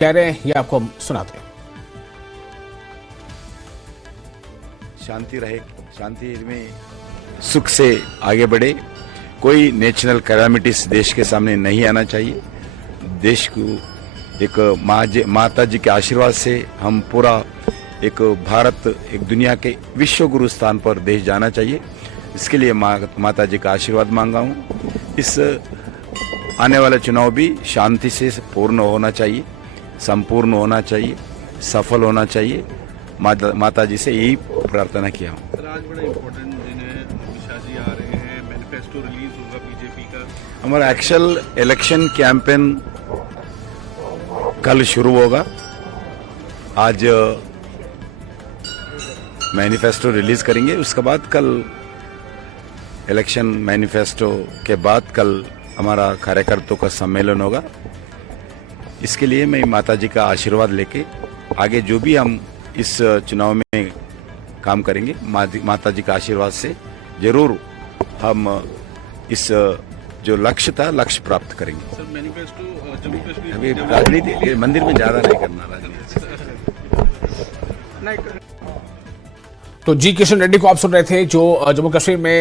कह रहे हैं ये आपको हम सुनाते हैं। शांति रहे, शांति में सुख से आगे बढ़े। कोई नेशनल कैलामिटीज देश के सामने नहीं आना चाहिए। देश को एक माता जी के आशीर्वाद से हम पूरा एक भारत एक दुनिया के विश्व गुरु स्थान पर देश जाना चाहिए। इसके लिए माता जी का आशीर्वाद मांगा हूँ। इस आने वाला चुनाव भी शांति से पूर्ण होना चाहिए, संपूर्ण होना चाहिए, सफल होना चाहिए। माता जी से यही प्रार्थना किया हूँ। सर, आज बड़ा इम्पोर्टेंट दिन है, अमित शाह जी आ रहे हैं, मैनिफेस्टो रिलीज होगा बीजेपी का। हमारा एक्चुअल इलेक्शन कैंपेन कल शुरू होगा। आज मैनिफेस्टो रिलीज करेंगे, उसके बाद कल इलेक्शन मैनिफेस्टो के बाद कल हमारा कार्यकर्ताओं का सम्मेलन होगा। इसके लिए मैं माता जी का आशीर्वाद लेके आगे जो भी हम इस चुनाव में काम करेंगे, माता जी का आशीर्वाद से जरूर हम इस जो लक्ष्य था लक्ष्य प्राप्त करेंगे। सर, मैनिफेस्टो जम्मू कश्मीर अभी राजनीति मंदिर में ज्यादा नहीं करना राजनीति। तो जी किशन रेड्डी को आप सुन रहे थे, जो जम्मू कश्मीर में